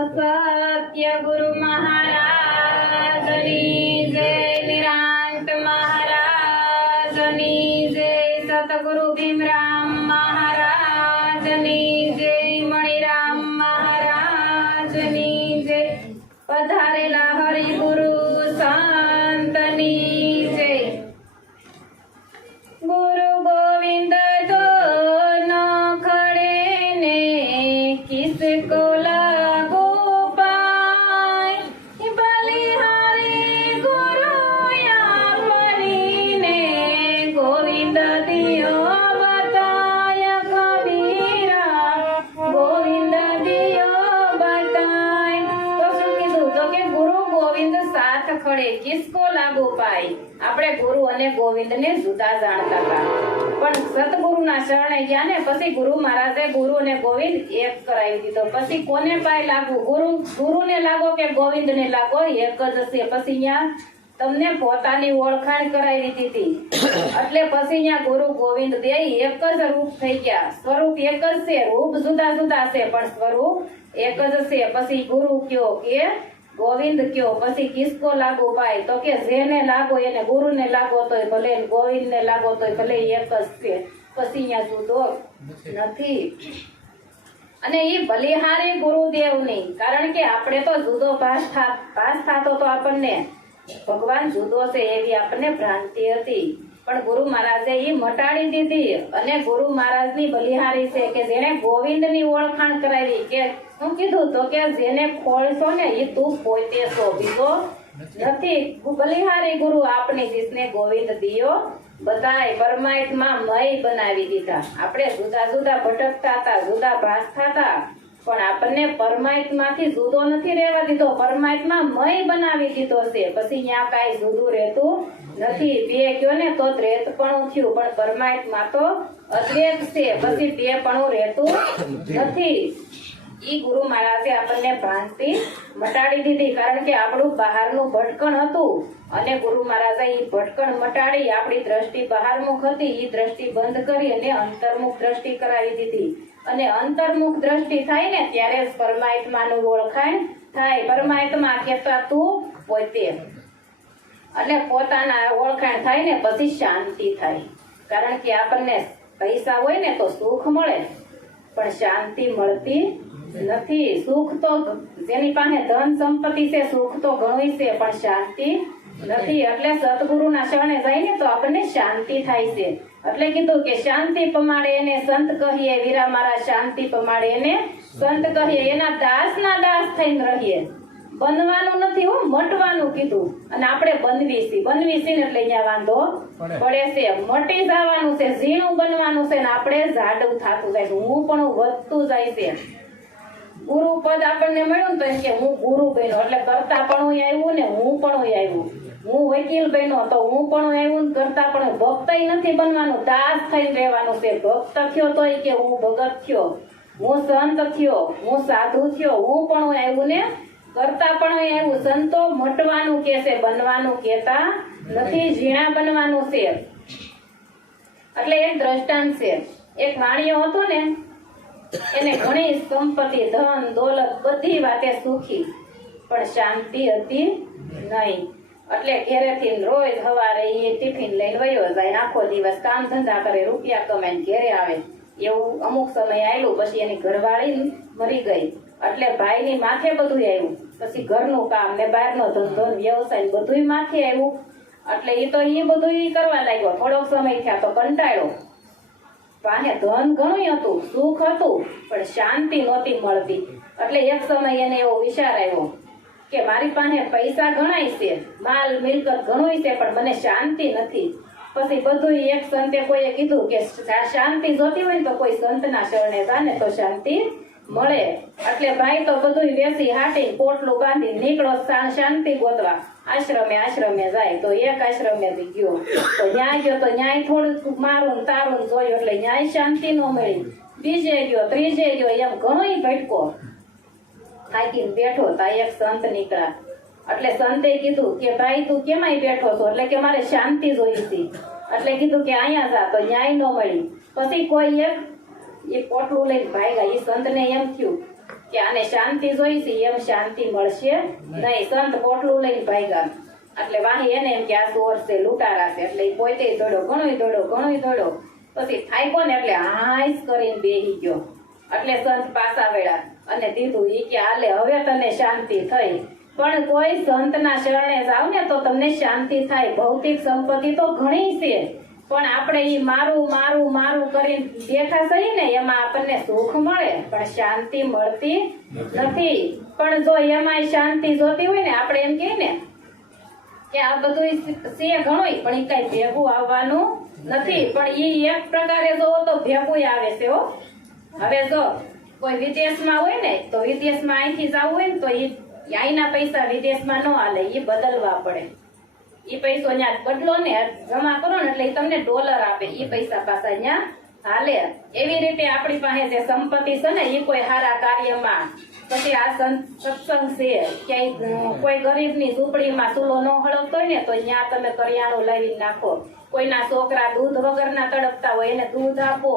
સત્ય ગુરુ મહારાજની જય, નિરાંત મહારાજની જય, સતગુરુ ભીમરામ મહારાજની જય, મણિરામ મહારાજની જય, પધારેલા હરિગુરુ સંતની જય। ગુરુ ગોવિંદ दोनों खड़े ने किसको लागू पाए, बलिहारी गुरु या परी ने गोविंद दियो बताया कबीरा, गोविंद दियो बताए। तो શું કીધું? તો કે ગુરુ ગોવિંદ સાથ ખડે કિસકો લાગુ પાય। આપણે ગુરુ અને ગોવિંદને જુદા જાણતા હતા, પણ સતગુરુના શરણે ગયા ને પછી ગુરુ મહારાજે ગુરુ અને ગોવિંદ એક કરાવી દીધો। પછી કોને પાય લાગુ? ગુરુને લાગો કે ગોવિંદને લાગો, એક જ હશે। પછી અહીંયા તમને પોતાની ઓળખાણ કરાવી દીધી, એટલે પછી અહીંયા ગુરુ ગોવિંદ બે એક જ રૂપ થઈ ગયા। સ્વરૂપ એક જ છે, રૂપ જુદા જુદા છે, પણ સ્વરૂપ એક જ છે। પછી ગુરુ કયો કે ગોવિંદ કયો, પછી કિસકો લાગુ પાય? તો કે જેને લાગો એને, ગુરુને લાગો તોય ભલે, ગોવિંદને લાગો તોય ભલે, એક જ છે। પછી અહીંયા જુદો નથી। અને એ બલિહારી ગુરુદેવની, કારણ કે આપણે તો જુદો ભાસ થતો તો આપણને ભગવાન જુદો છે એવી આપણને ભ્રાંતિ હતી, પણ ગુરુ મહારાજે એ મટાડી દીધી અને ગુરુ મહારાજની બલિહારી છે કે જેને ગોવિંદની ઓળખાણ કરાવી। કે શું કીધું? તો કે જેને ખોળશો ને એ તું પોતે છો, બીજો નથી। બલિહારી ગુરુ આપની જીસને ગોવિંદ દિયો બધાય, પરમાત્મા મય બનાવી દીધા। આપણે જુદા જુદા ભટકતા હતા, જુદા ભાસતા હતા, પણ આપણને પરમાત્માથી જુદો નથી રહેવા દીધો, પરમાત્મા મય બનાવી દીધો છે। પછી અહીંયા કાંઈ જુદું રહેતું નથી। બે કયો ને તો દ્વૈતપણું થયું, પણ પરમાત્મા તો અદ્વૈત છે, પછી બેપણું રહેતું નથી। ઈ ગુરુ મહારાજે આપણને ભ્રાંતિ મટાડી દીધી, કારણ કે આપણું બહારનું ભટકણ હતું અને ગુરુ મહારાજે ઈ ભટકણ મટાડી આપણી દ્રષ્ટિ બહારમુખ હતી, ઈ દ્રષ્ટિ બંધ કરી અને અંતર્મુખ દ્રષ્ટિ કરાવી દીધી। અને અંતર્મુખ દ્રષ્ટિ થાય ને ત્યારે જ પરમાત્માનું ઓળખાણ થાય। પરમાત્મા કહેતા તું પોતે, અને પોતાના ઓળખાણ થાય ને પછી શાંતિ થાય। કારણ કે આપણને પૈસા હોય ને તો સુખ મળે, પણ શાંતિ મળતી નથી। સુખ તો જેની પાસે ધન સંપત્તિ છે, સુખ તો ઘણું છે, પણ શાંતિ નથી। એટલે સતગુરુના શરણે જાય ને તો આપણને શાંતિ થાય છે। એટલે કીધું કે શાંતિ પમાડે એને સંત કહીએ, વીરા મારા શાંતિ પમાડે એને સંત કહીએ। એના દાસના દાસ થઈને રહીએ, બનવાનું નથી, હો મટવાનું કીધું। અને આપણે બનવી છીએ ને એટલે અહીંયા વાંધો પડે છે, મટી જવાનું છે, ઝીણું બનવાનું છે ને આપણે જાડું થતું જાય, હું પણ વધતું જાય છે। ગુરુ પદ આપણને મળ્યું ને તો એમ કે હું ગુરુ બન્યો, એટલે કરતા પણ આવ્યું ને હું પણ આવ્યું। હું વકીલ બન્યો તો હું પણ આવ્યું ને કરતા પણ। ભક્ત નથી બનવાનું, દાસ થઈ રહેવાનું છે। ભક્ત થયો તોય કે હું ભગત થયો, હું સંત થયો, હું સાધુ થયો, હું પણ આવ્યું ને કરતા પણ આવ્યું। સંતો મટવાનું કે છે, બનવાનું કેતા નથી, ઝીણા બનવાનું છે। એટલે એક દ્રષ્ટાંત છે, એક વાણિયો હતો ને, એને ઘણી સંપત્તિ, ધન દોલત બધી વાતે સુખી, પણ શાંતિ હતી નહીં। એટલે ઘેરેથી રોજ સવારે એ ટિફિન લઈને વયો જાય, આખો દિવસ કામ ધંધા કરે, રૂપિયા કમાઈને ઘેરે આવે। એવું અમુક સમય આવેલું, પછી એની ઘરવાળી મરી ગઈ, એટલે ભાઈની માથે બધું આવ્યું। પછી ઘરનું કામ ને બહારનો ધંધો વ્યવસાય બધું માથે આવ્યું, એટલે એ તો એ બધું કરવા લાગ્યો। થોડોક સમય થયા તો કંટાળ્યો, પાસે ધન ઘણું હતું, સુખ હતું, પણ શાંતિ નહોતી મળતી। એટલે એક સમય એને એવો વિચાર આવ્યો કે મારી પાસે પૈસા ઘણાય છે, માલ મિલકત ઘણું છે, પણ મને શાંતિ નથી। પછી બધું એક સંતે કોઈએ કીધું કે શાંતિ જોતી હોય ને તો કોઈ સંતના શરણે જા ને તો શાંતિ મળે। એટલે ભાઈ તો બધું વેસી હાટી પોટલું બાંધી નીકળો શાંતિ ગોતવા। આશ્રમે જાય તો એક આશ્રમે બી ગયો, તો ન્યાય ગયો તો ન્યાય થોડું મારું તારું જોયું, એટલે ન્યાય શાંતિ ન મળી। બીજે ગયો, ત્રીજે ગયો, એમ ઘણો ભટકો, થાકીને બેઠો તા એક સંત નીકળ્યા। એટલે સંતે કીધું કે ભાઈ તું કેમાય બેઠો છો? એટલે કે મારે શાંતિ જોઈ હતી। એટલે કીધું કે અહીંયા જા, તો ન્યાય ન મળી। પછી કોઈ એક પોટલું લઈને ભાગ્યા। એ સંતને એમ થયું કે આને શાંતિ જોઈશે એમ શાંતિ મળશે નહીં. સંત પોટલું લઈને ભાગ્યા એટલે વાહી એને એમ કે આ ચોર છે, લૂંટારા છે, એટલે ઈ પોતે દોડો, ઘણોય દોડો. પછી થાક્યો ને એટલે હાઈસ કરીને બેહી ગયો. એટલે સંત પાછા વળ્યા અને દીધું. ઈ કે હાલે હવે તને શાંતિ થઈ. પણ કોઈ સંતના શરણે જાવ ને તો તમને શાંતિ થાય. ભૌતિક સંપત્તિ તો ઘણી છે, પણ આપણે ઈ મારું કરીને બેઠા છીએ ને એમાં આપણને સુખ મળે પણ શાંતિ મળતી નથી. પણ જો એમાં શાંતિ જોતી હોય ને, આપણે એમ કહીએ ને કે આ બધું છે ઘણું પણ ઈ કઈ ભેગું આવવાનું નથી. પણ ઈ એક પ્રકારે જોવો તો ભેગું આવે છે હો. હવે જો કોઈ વિદેશમાં હોય ને તો વિદેશમાં અહીંથી જવું હોય ને તો ઈ અહીંના પૈસા વિદેશમાં ન હાલે, ઈ બદલવા પડે. ઈ પૈસો અહીંયા બદલો ને જમા કરો ને એટલે ઈ તમને ડોલર આપે, ઈ પૈસા પાછા અહીંયા હાલે. એવી રીતે આપણી પાસે જે સંપત્તિ છે ને ઈ કોઈ સારા કાર્યમાં, પછી આ સત્સંગ છે, ક્યાંય કોઈ ગરીબની ઝૂંપડીમાં ચૂલો ન હળવતો હોય ને તો અહીંયા તમે કરિયાણું લાવી નાખો. કોઈના છોકરા દૂધ વગરના તડપતા હોય એને દૂધ આપો.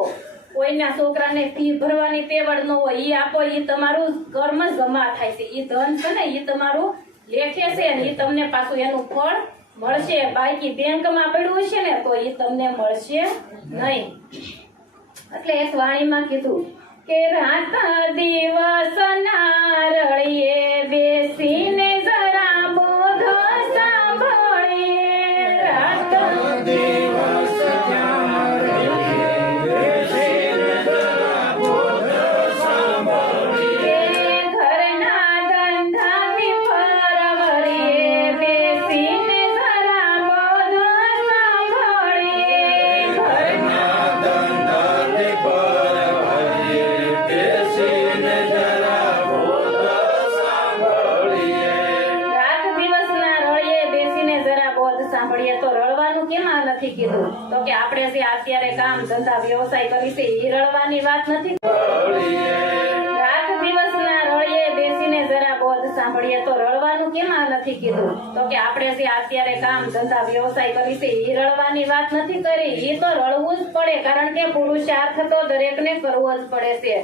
કોઈના છોકરાને ફી ભરવાની તેવડ ન હોય ઈ આપો. ઈ તમારું કર્મ જમા થાય છે. ઈ ધન છે ને ઈ તમારું લેખે છે ને ઈ તમને પાછું એનું ફળ મળશે. બાકી બેંકમાં પડ્યું હશે ને તો ઈ તમને મળશે નહીં. એટલે એક વાણીમાં કીધું કે રાત દિવસ ના રળીએ બેસીને જરા બોધ સાંભળીએ. રાત દિવસ કીધું તો કે આપણે જે અત્યારે કામ ધંધા વ્યવસાય કરી છે એ રળવાની વાત નથી. રાત દિવસ ના રળીએ બેસીને જરા બોધ સાંભળીએ તો રળવાનું કેમ નથી કીધું તો કે આપણે જે અત્યારે કામ ધંધા વ્યવસાય કરી છે એ રળવાની વાત નથી કરી. એ તો રળવું જ પડે, કારણ કે પુરુષાર્થ તો દરેકને કરવો જ પડે છે.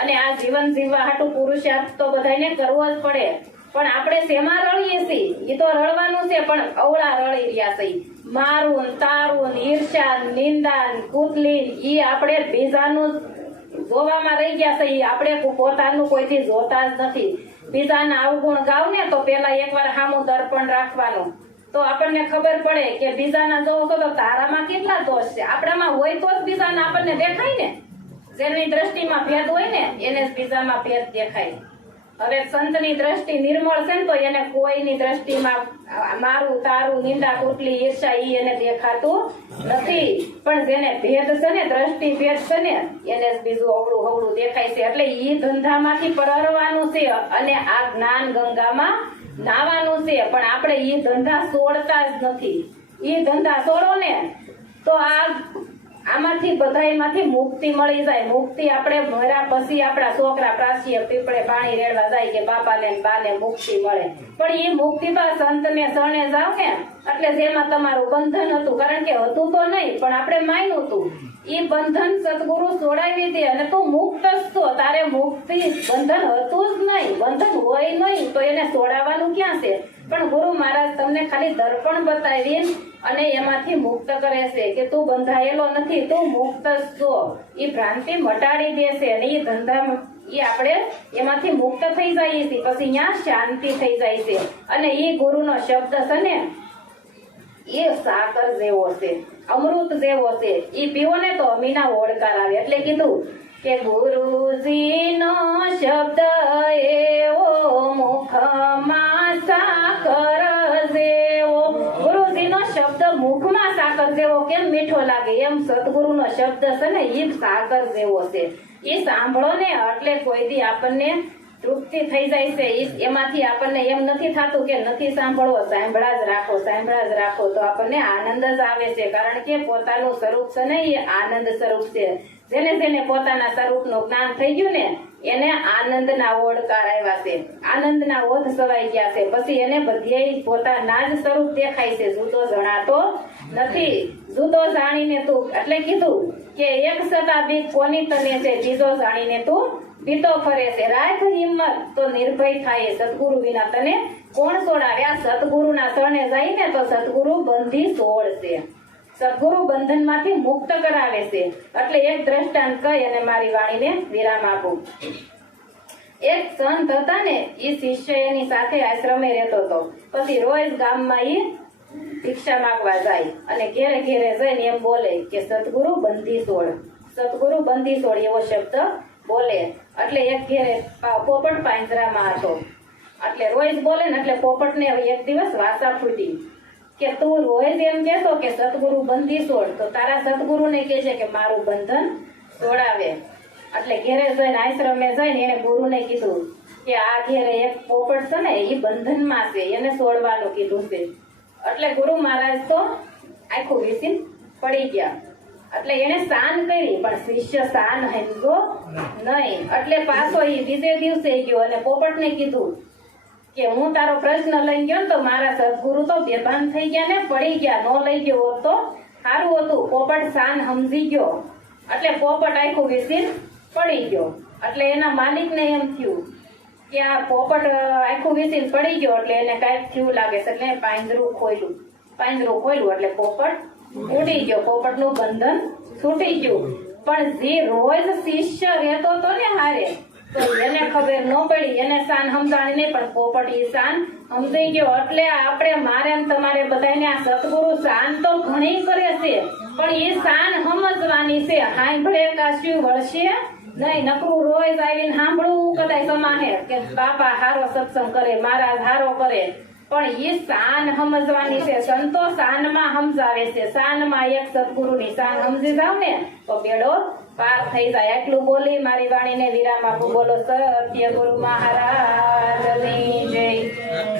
અને આ જીવન જીવવા હાટુ પુરુષાર્થ તો બધાને કરવો જ પડે. પણ આપણે શેમાં રળીએ છીએ? એ તો રળવાનું છે પણ અવળા રળી રહ્યા છે. મારું તારું ઈર્ષા નિંદા કુતલી ઈ આપણે બીજાનું જોવામાં રહી ગયા છે. ઈ આપણે પોતાનું કોઈથી જોતા જ નથી. બીજાના અવગુણ ગાવ ને તો પેલા એકવાર સામું દર્પણ રાખવાનું તો આપણને ખબર પડે કે બીજાના જોવો તો તારામાં કેટલા દોષ છે. આપણામાં હોય તો જ બીજાના આપણને દેખાય ને. જેની દ્રષ્ટિમાં ભેદ હોય ને એને જ બીજામાં ભેદ દેખાય. હવે સંતની દ્રષ્ટિ નિર્મળ છે ને તો એને કોઈની દ્રષ્ટિમાં મારું તારું નિંદા કુટલી ઈર્ષા ઈ એને દેખાતું નથી. પણ જેને ભેદ છે ને દ્રષ્ટિ ભેદ છે ને એને જ બીજું અવળું હવળું દેખાય છે. એટલે ઈ ધંધામાંથી પરરવાનું છે અને આ જ્ઞાન ગંગામાં નાવાનું છે. પણ આપણે ઈ ધંધા છોડતા જ નથી. ઈ ધંધા છોડો ને તો આમાંથી બધાયમાંથી મુક્તિ મળી જાય. મુક્તિ આપણે મર્યા પછી આપણા છોકરા પ્રાચીએ પીપળે પાણી રેડવા જાય કે બાપાને બાને મુક્તિ મળે. પણ એ મુક્તિ તો સંતને શરણે જાવ ને એટલે જેમાં તમારું બંધન હતું, કારણ કે હતું તો નહીં પણ આપણે માન્યું હતું. એ બંધન સદગુરુ છોડાવી દે અને તું મુક્ત જ છો. તારે મુક્તિ બંધન હતું જ નહીં. બંધન હોય નહીં તો એને છોડાવવાનું ક્યાં છે? પણ ગુરુ મહારાજ તમને ખાલી દર્પણ બતાવી અને એમાંથી મુક્ત કરે છે કે તું બંધાયેલો નથી, તું મુક્ત જ છો. એ ભ્રાંતિ મટાડી દેશે અને એ ધંધા એ આપણે એમાંથી મુક્ત થઈ જઈએ છીએ. પછી અહીંયા શાંતિ થઈ જાય છે. અને એ ગુરુનો શબ્દ છે ને એ સાકર જેવો છે, અમૃત જેવો છે. એ પીવો ને તો અમીના ઓળકાર આવે. એટલે કીધું કે ગુરુજીનો શબ્દ એવો મુખમાં સાકર જેવો. ગુરુજીનો શબ્દ મુખમાં સાકર જેવો કેમ મીઠો લાગે એમ સદગુરુનો શબ્દ છે ને એ સાકર જેવો છે. એ સાંભળો ને એટલે કોઈ દી આપણને તૃપ્તિ થઈ જાય છે. એમાંથી આપણને એમ નથી થતું કે નથી સાંભળવો, સાંભળા જ રાખો, સાંભળા જ રાખો તો આપણને આનંદ જ આવે છે. કારણ કે પોતાનું સ્વરૂપ છે ને એ આનંદ સ્વરૂપ છે. જેને જેને પોતાના સ્વરૂપનું જ્ઞાન થઈ ગયું ને એને આનંદના ઓળકાર આવ્યા છે, આનંદના ઓધ સવાઈ ગયા છે. પછી એને બધે પોતાના જ સ્વરૂપ દેખાય છે, જુદો જણાતો નથી. જુદો જાણીને તું એટલે કીધું કે એક સતા બી કોની તને છે, બીજો જાણીને તું પીતો ફરે છે, રાખ હિંમત તો નિર્ભય થાય, સદગુરુ વિના તને કોણ છોડાવે? આ સદગુરુના શરણે જાય ને તો સદગુરુ બંધી છોડશે, સદગુરુ બંધનમાંથી મુક્ત કરાવે છે. એટલે એક દ્રષ્ટાંત કહી અને મારી વાણીને વિરામ આપું. એક સંત હતા ને, એ શિષ્ય એની સાથે આશ્રમે રહેતો હતો. પછી રોજ ગામમાં એ ભિક્ષા માંગવા જાય અને ઘેરે ઘેરે જઈને એમ બોલે કે સદગુરુ બંધી છોડ, સદગુરુ બંધી છોડ, એવો શબ્દ બોલે. એટલે એક ઘેરે પોપટ પાંજરામાં હતો. એટલે રોજ બોલે ને એટલે પોપટને એક દિવસ વાસા ફૂટી કે તું રોજ એમ કહેતો કે સદગુરુ બંધી છોડ, તો તારા સદગુરુને કહે છે કે મારું બંધન છોડાવે. એટલે ઘેરે જઈને આશ્રમે જઈને એને ગુરુને કીધું કે આ ઘેરે એક પોપટ છે ને, એ બંધનમાં છે, એને છોડવાનું કીધું છે. એટલે ગુરુ મહારાજ તો આખું વિસીન પડી ગયા. એટલે એને શાન કરી, પણ શિષ્ય શાન સમજો નહીં. એટલે પાછો એ બીજે દિવસે ગયો અને પોપટને કીધું કે હું તારો પ્રશ્ન લઈ ગયો તો મારા સદગુરુ તો બેભાન થઈ ગયા ને, પડી ગયા, નો લઈ ગયો હોત તો સારું હતું. પોપટ શાન સમજી ગયો એટલે પોપટ આખું વિસીન પડી ગયો. એટલે એના માલિકને એમ થયું કે આ પોપટ આખું વિસીન પડી ગયો એટલે એને કાંઈક થયું લાગે છે. એટલે પાંજરું ખોલ્યું એટલે પોપટ ઉડી ગયો, પોપટનું બંધન છૂટી ગયું. પણ જે રોજ શિષ્ય રહેતો હતો ને હારે, તો એને ખબર ન પડી, એને શાન સમજાણી નહીં, પણ પોપટ એ શાન સમજાઈ ગયો. એટલે આપણે મારે ને તમારે બધાને આ સદગુરુ શાન તો ઘણી કરે છે, પણ એ શાન સમજવાની છે. સાંભળે કાશ્યું વળશે નહીં, નકરું રોજ આવીને સાંભળવું કદાચ સમાહે કે બાપા હારો સત્સંગ કરે, મહારાજ હારો કરે, પણ એ શાન સમજવાની છે. સંતો શાનમાં સમજાવે છે. શાનમાં એક સદગુરુની શાન સમજી જાવ ને તો બેડો પાર થઈ જાય. એટલું બોલી મારી વાણીને વિરામ આપું. બોલો સત્ય ગુરુ મહારાજ.